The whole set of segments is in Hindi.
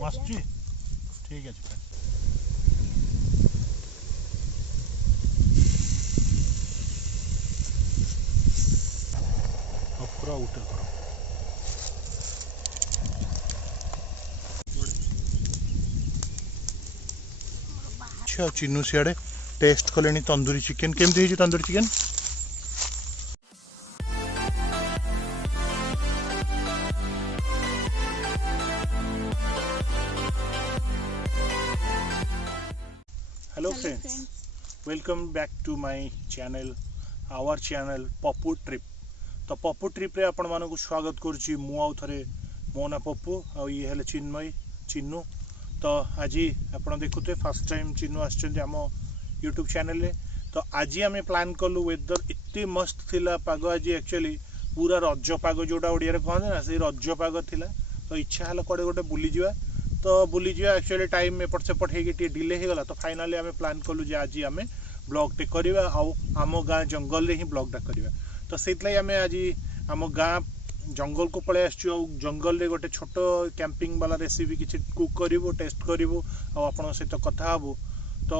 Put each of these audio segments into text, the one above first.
आसुची ठीक है फ्रेंड पूरा उठे करो अच्छा चिन्नू सियाड़े टेस्ट कले तंदूरी चिकेन केमती tandoori chicken hello friends welcome back to my channel our channel Pappu trip तो पप्पू ट्रिप रे आपण मानक स्वागत करुच्ची मु आउ थरे मो ना पप्पू आ ये हेले चिन्मय चिन्नू तो आज आपण देखुते फर्स्ट टाइम चिन्नू आछन हम यूट्यूब चैनल रे तो आज आम प्लान कलु वेदर इतने मस्त थिला पाग आज एक्चुअली पूरा रज पाग जोटा ओडिया रे कहते ना से रज पाग थिला तो इच्छा हला कोडे गोटे बुली जिवा तो बुली जा एक्चुअली टाइम एपट सेपट होगी डिले हो गला तो फाइनाली आम प्लान कलु जे आज आम ब्लॉगटे करवा आम गाँ जंगल रे ही ब्लॉगटा करवा तो से आम आज आम गाँ जंगल को पलि आसचु जंगल रे गोटे छोट कैंपिंग वाला रेसिपी किसी कुक करूँ टेस्ट करूँ आपण सहित कथा हबू तो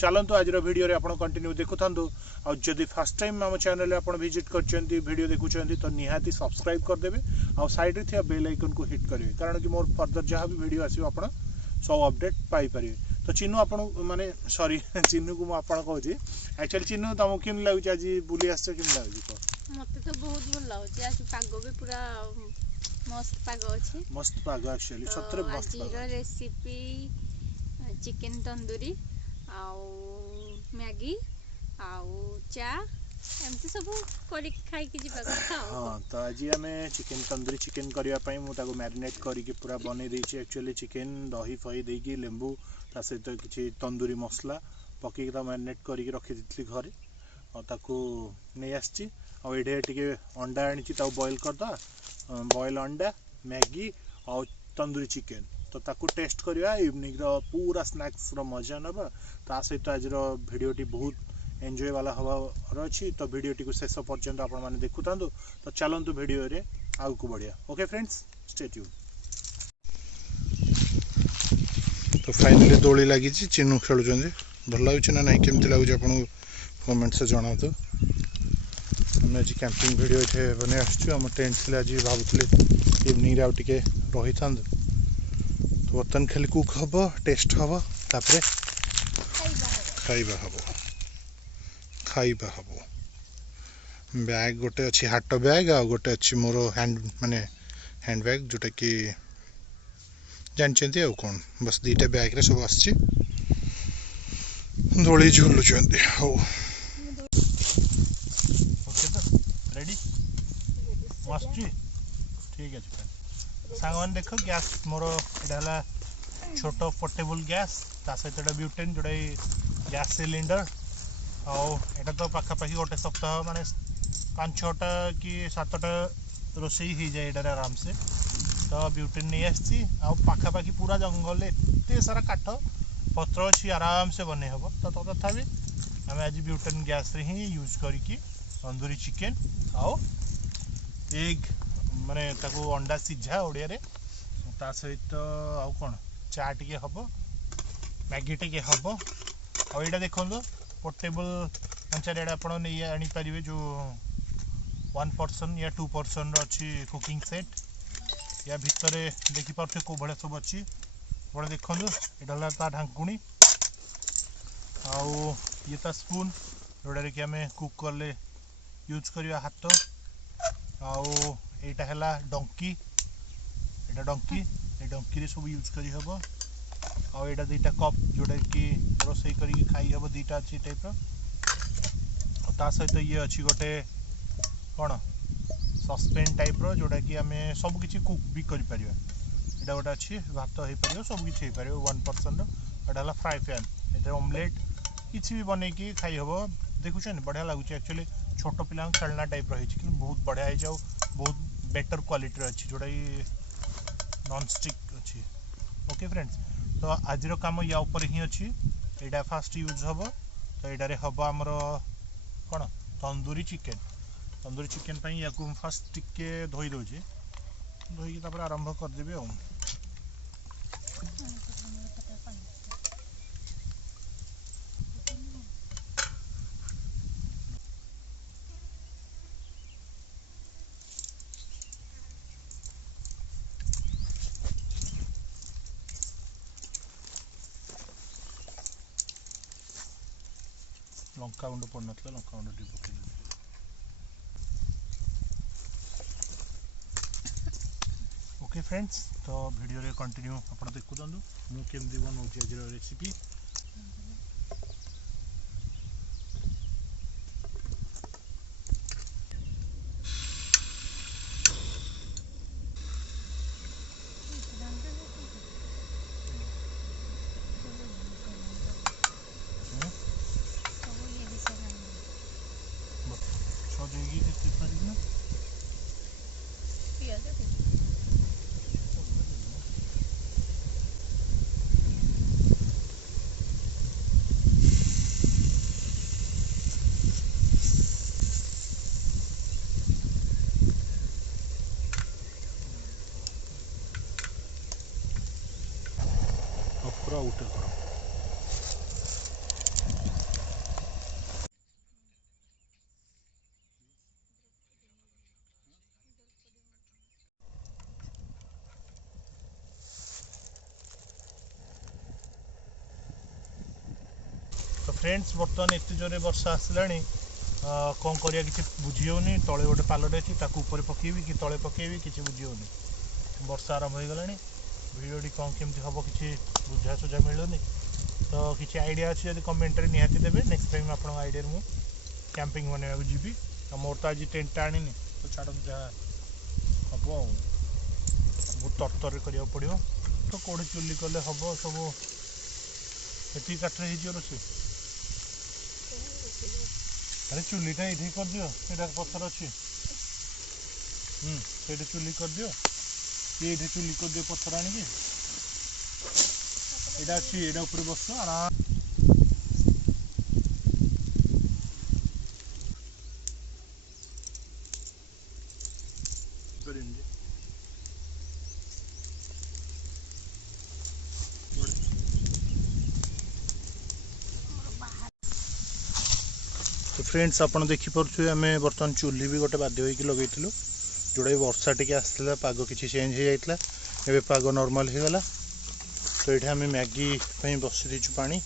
चलतु आज वीडियो रे आपण कंटिन्यू देखु और जदि फर्स्ट टाइम आम चैनल रे आपण विजिट करछंती वीडियो देखुछंती तो निहाती सब्सक्राइब कर देबे और साइड रे थिया बेल आइकन को हिट करिवे कारण कि मोर फर्दर जहाँ भी वीडियो आसीबो आपण सब अपडेट पाई परिवे तो चिन्नू आपण माने सॉरी चिन्नू को आपण कहूची एक्चुअली चिन्नू तुमको केम लागुची आज बुली आछो केम लागुची मते तो बहुत भल लागुची आज पागो भी पूरा मस्त पागो अछि मस्त पागो एक्चुअली सतरे मस्त पागो आज रेसिपी चिकन तंदूरी आउ मैगी आउ चा एमती सब करी खाई की जीवा कथा हां तो आज हमें चिकन तंदूरी चिकन करिया पई मु ताको मैरिनेट करी के पूरा बनै दै छी एक्चुअली चिकन दही फही दे की लेंबू ता सहित किछि तंदूरी मसला पकी के मैरिनेट करी के रखि दितली घरे और ताको नै आछि और एडे टिके अंडा आनी छि ता बॉईल कर दा बॉईल अंडा मैगी और तंदूरी चिकन तो ताको टेस्ट करिया इवनिंग रो पूरा स्नैक्स रो मजा नबा ता सहित आज रो वीडियोटी बहुत एंजॉय वाला हवा रही तो वीडियोटी को शेष पर्यंत आपण माने देखुतांदो तो चलंतु वीडियो रे आगु को बढ़िया ओके फ्रेंड्स स्टे ट्यून तो फाइनली दोली लगी चिन्नू खेलुं भल लगुच ना नहीं केमती लगुच आपन कमेंट से जनाओ तो हम आज कैंपिंग वीडियो ये बने आम टेंट से आज भावुले इवनिंग आउ टे रही था तो बर्तमान खाली कुक हम टेस्ट हम तापर खाइबा हम बैग गोटे अच्छी हाट बैग आ गोटे अच्छी मोर हैंड माने हैंड बैग जोटा कि जानते कौन बस दीटा बैग रे सब आसी दोली झुलुंट हाँ ओके तो रेडी आसुची ठीक है सांग मैंने देख गैस मोर यहाँ छोट पोर्टेबल गैस ता सहित ब्यूटेन जोटा गैस सिलिंडर आउ तो पाखापाखि गोटे सप्ताह माने 5-6टा कि 7टा रोसई हो जाए ये आराम से तो ब्यूटेन नहीं आसी पाखापाखि पूरा जंगल एत सारा काठ पत्र अच्छी आराम से बने हम तो तथापि आम आज ब्यूटेन गैस रे ही यूज करी तंदूरी चिकेन आउ एग माने ताको अंडा सिझा ओडिया रे ता सहित आउ कौन चा टिके हम मैगी टिके हम और यहाँ देखो पोर्टेबल अंचार आप आनी पारे जो 1 पर्सन या 2 पर्सन अच्छी कुकिंग सेट या भितर देखिपे कौ भाया सब अच्छी बड़े देखो यहाँ ता ढांकुणी आउ ये ता स्पून जोड़ा कि आम कुक कले यूज करवा हाथ आउ एटा है डंकी एटा डंकी ए डंकी रे सब यूज करी हबो आ एटा दुईटा कप जोटा कि रोसई करी खाई हबो दुईटा अच्छी टाइप ता सहित ये अच्छी गोटे कौन सस्पेन टाइप रो जोटा कि आम सब किसी कुक भी करि परिबा एटा गोटे अच्छी भात हो पार सब किसी हो पार 1 पर्सन एटा फ्राए पैन एटा ऑमलेट किसी भी बने कि खाई हबो देखुछन बढ़िया लगुच एक्चुअली छोट पिला खेलना टाइप रही कि बहुत बढ़िया है जाओ बहुत बेटर क्वालिटी अच्छी जोटा नॉन स्टिक अच्छी ओके फ्रेंड्स तो आज काम या ऊपर ही अच्छी यहाँ फास्ट यूज हम तो यहाँ हम आमर कौन तंदूरी चिकेन या फास्ट टिके धोई दौचे धोई आरंभ करदेवी लंका गुंड पड़ ना लंका गुंड टी पकड़ ओके फ्रेंड्स तो वीडियो रे कंटिन्यू आप देखु दंदु मु केमदी बनाउची आज रेसिपी पूरा उठे करो तो फ्रेंड्स बर्तमान एत जोरे वर्षा आसला कौन करिया किसी बुझी होनी तले गोटे पालटे अच्छी ऊपर पकेबी कि तले पकेबी किसी बुझी होनी वर्षा आरंभ हो गलानी वीडियोटी कौन केमती हम किसी बुझा सुझा मिलूनी तो किसी आइडिया अच्छी जब कमेंट रे निहाती देबे नेक्स्ट टाइम आप आइडिया मु कैंपिंग बनवा जीवी तो मोर तो आज टेंट आनी तो छाड़ जहाँ हम बहुत तरतर करा पड़ो तो कौड़ी चुली कले हम सब ये काठरे हो रोषे अरे चुलीटा ये कर दियो ये पत्थर अच्छी से चुली कर दियो ये चुली कर दियो पत्थर आनिकी यहाँ अच्छी यहाँ ऊपर बस आराम तो फ्रेंड्स आपन देखी पारे आम बर्तमान चुली भी गोटे बाध्य होगी लगे जोड़ा वर्षा टी आसला पाग किसी चेंज हो जाता है पाग नॉर्मल हो गला तो ये आम मैगी बसी देचु पानी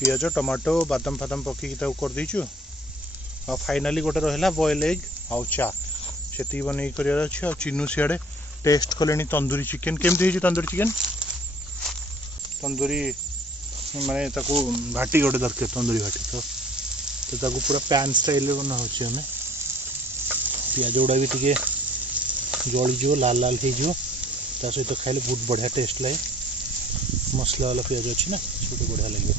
पियाज टमाटो बादाम फादाम पकईकि कर देचु आ फाइनाली गोटे रहा बॉयल एग आउ चा से बन कर चिन्नू सियाड़े टेस्ट कले तंदूरी चिकेन केमती तंदूरी चिकेन तंदूरी माने ताकू भाटी गोटे दरकार तंदूरी भाटी तो ताकू पूरा पैन स्टाइल बना हो पियाज गुड़ा भी टे जलीज लाल लाल हो सहित खाइले बहुत बढ़िया टेस्ट लगे मसला वाला पियाज अच्छी ना सब बढ़िया लगे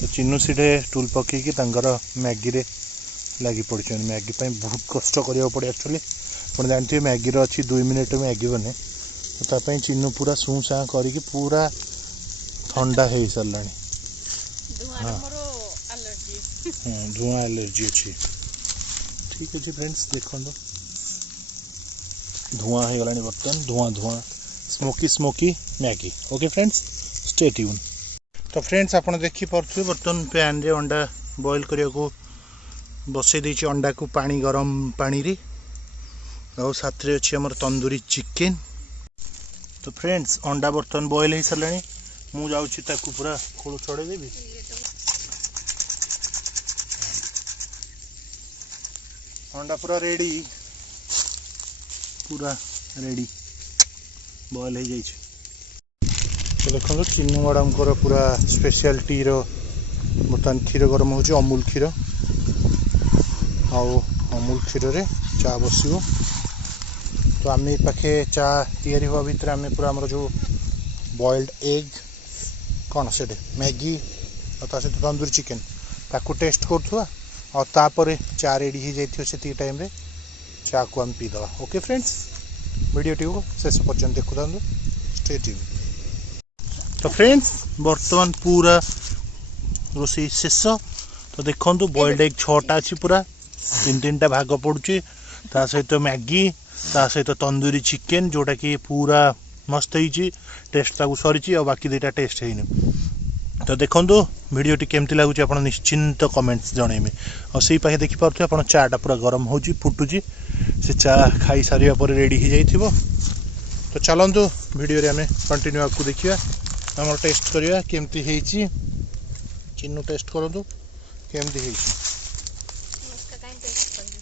तो चिन्नू सीधे टूल पकईकि मैगी रे लगी पड़े मैगी बहुत कष्ट करा पड़े एक्चुअली आप जानते मैगी अच्छी 2 मिनट मैगी बने तो चिन्नू पूरा सू सा करके पूरा ठंडा हो सारा हाँ धुआं एलर्जी अच्छी ठीक अच्छे फ्रेंड्स देखो धुआं हो गला बर्तमान धुआं धुआं smoky smoky Maggi okay friends stay tune तो फ्रेंड्स आप देखी पारे बर्तमान पैन रे अंडा बॉयल करने को बसई देछि अंडा को पानी गरम पानी रे और साथ रे अछि हमर तंदूरी चिकेन तो फ्रेंड्स अंडा बर्तमान बॉयल हो सारा मु जाउछि ताकू पूरा खोल छड़े देबी अंडा पूरा रेडी बॉयल हो जाए तो देखो चिन्नू मैडम को पूरा स्पेशलिटी बर्तमान क्षीर गरम हो अमूल क्षीर अमूल क्षीर रे चा बसो तो आम पाखे चा तैयारी हुआ भितर आम पूरा आमर जो बॉइल्ड एग कौन से मैगी और सहित तंदूरी चिकेन ताकू टेस्ट करुआ और तापर चा रेडी हो जाए से टाइम रे चा को आम पीदे ओके फ्रेंड्स वीडियोटी को शेष पर्यंत देखु था स्टे ट्यून तो फ्रेंड्स बर्तमान पूरा रोषे शेष तो देखो बॉइल्ड एग 6टा अच्छी पूरा 3-3टा भाग पड़ुची ता सहित मैगी ता सहित तंदूरी चिकेन जोटा कि पूरा मस्त होइछि टेस्ट ताकू सरीछि और बाकी दुटा टेस्ट हेइनि तो देखंतु वीडियोटी केमती लागुछि आपण निश्चिंत कमेंट्स जणैमे और सेही पाखे देखि पारथु आपण चाटा पूरा गरम होउछि फुटुछि से चा खाई सारिया पर रेडी हो जाइथिबो तो चलंतु वीडियो रे हमें कंटिन्यू आपको देखिया हमर टेस्ट करिया केमती हेइछि चिन्नु टेस्ट करंतु केमती हेइछि उसका काई टेस्ट करबी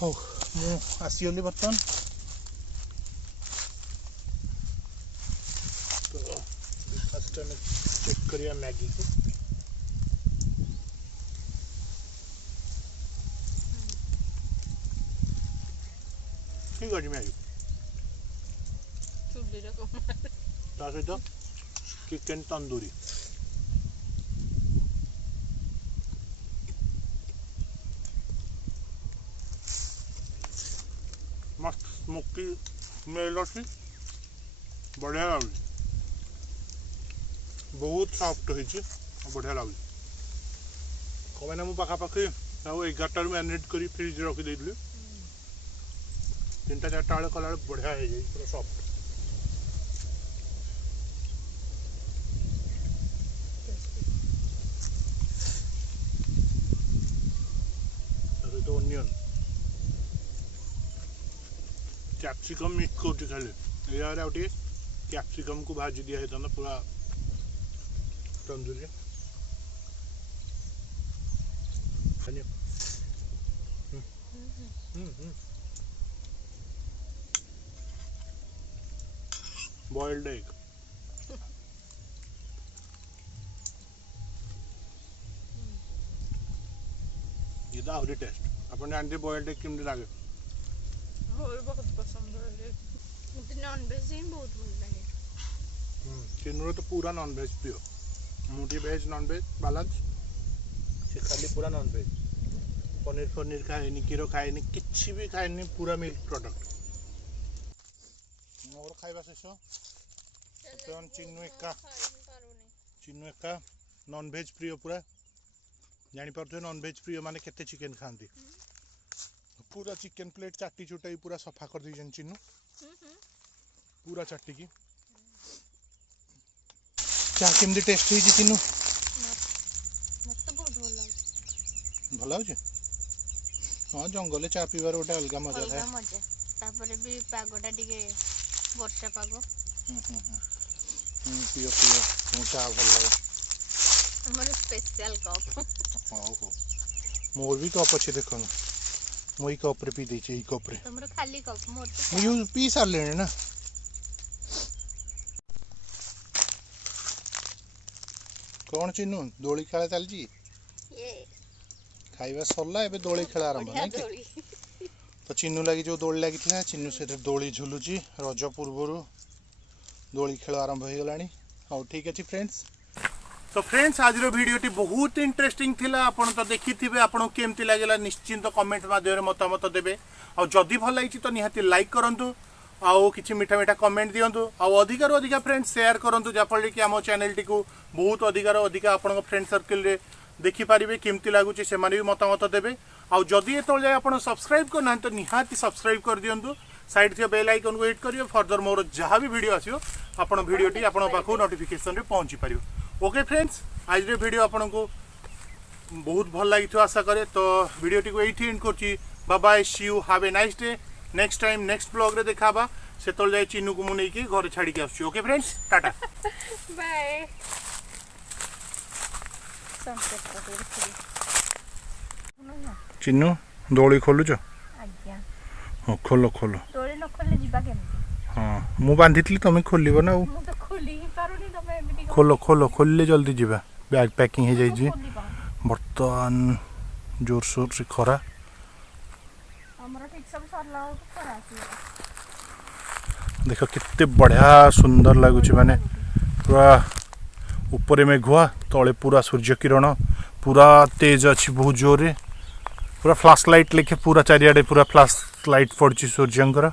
हो मु आसीओली बर्तन तो फर्स्ट टाइम चेक करिया मैगी को ठीक अछि मैगी चुल्ली रे को ता सहित चिकन तंदूरी मस्त स्मोकी स्मेल अच्छी बढ़िया लगे बहुत सॉफ्ट होइछि बढ़िया लगे कमे ना मु पाखापाखि 11 मैरिनेट करी फ्रिज रखी देइली 3-4 बेले कला बढ़िया हो जाए पूरा सॉफ्ट तो ओनियन कैप्सिकम मिक्स कर खाली यार आउटे कैप्सिकम को भाजी दिया है तो पूरा तंदूरी बॉइल्ड एग ये तो आउरी टेस्ट अपन जानते बॉइल्ड एग केमती लागे मोर बहुत पसंद है मुझे नॉन वेज ही बहुत भल लगे चिन्नू तो पूरा नॉन वेज प्रिय मुझे वेज नॉन वेज बैलेंस से खाली पूरा नॉन वेज पनीर पनीर खाएनी कीरो खाएनी किछि भी खाएनी पूरा मिल्क प्रोडक्ट मोर खाइबा शेष चिन्नू एका नॉन वेज प्रिय पूरा जानी पारथु नॉन वेज प्रिय माने केते चिकन खांती पूरा चिकन प्लेट चाटी चुटाई पूरा सफा कर दी चिन्नू पूरा चाटी की चा केमती टेस्ट होई चिन्नू मत बहुत भल भल हो हाँ जंगल चा पीबार गोटे अलग मजा था मजा तापरे भी पागोटा टिके वर्षा पागो पियो पियो चा भल लगे हमर स्पेशल कप हो मोर भी कप अच्छे देखो मुई कप रे पी दे छी कप रे हमर खाली कप मोर मु पी सार लेने ना कौन चिन्नू दोली खेला चल जी ये खाइबा सरला एबे दोली खेला आरंभ नहीं कि तो चिन्नू लगी जो दोली लगी था चिन्नू से दोली झुलुची रज पूर्व दोली खेल आरंभ हो गलानी और ठीक अच्छे फ्रेंड्स तो फ्रेंड्स आज वीडियोटी बहुत इंटरेस्टिंग थिला आपण तो देखिथिबे आपण केमती लागला निश्चिंत कमेंट माध्यम मतामत देबे और जदि भल लागिछि तो निहाती लाइक करंतु आउ किछि मीठा मीठा कमेंट दियंतु आउ अधिकार अधिका फ्रेंड्स शेयर करंतु जाफल कि आम चैनल टी को बहुत अधिकार अधिका आपण फ्रेंड सर्कल रे देखि पारिबे केमती लागुछि से माने भी मतामत देबे आउ जदि एतल जाय आपण सब्सक्राइब करना तो निहाती सब्सक्राइब कर दियंतु साइड थी बेल आइकन को हिट करियो फर्दर मोर जहाँ भी वीडियो आसियो आपण वीडियोटी आपण पाखु नोटिफिकेशन रे पहुंची पारियो ओके फ्रेंड्स आज रे वीडियो आपण को बहुत भल लगी आशा करे तो वीडियोटी को एठी एंड करछि bye bye see you have a nice day next time next blog रे देखाबा से तल जाय चिन्नू को मु नै कि घर छाड़ी के आछी okay friends tata bye Chinnu दोली खोलुछ आज्ञा हां खोलो खोलो दोली न खोले जिबा केमती हां मु बांधितली तमे खोलिबो ना मु तो खोली ही पारुनी तमे एमिति खोलो खोलो खोलले जल्दी जिबा बैग पैकिंग हो जाई बर्तमान जोर सोर से खरा हमरा ठीक सब सरला तो खरा आसी देख कितने बढ़िया सुंदर लगुच माने पूरा ऊपर मेघुआ तले पूरा सूर्य किरण पूरा तेज अच्छी बहुत जोर पूरा फ्लैश लाइट लेखे पूरा चारियाडे पूरा फ्लैश लाइट पड़ची सूर्यंकर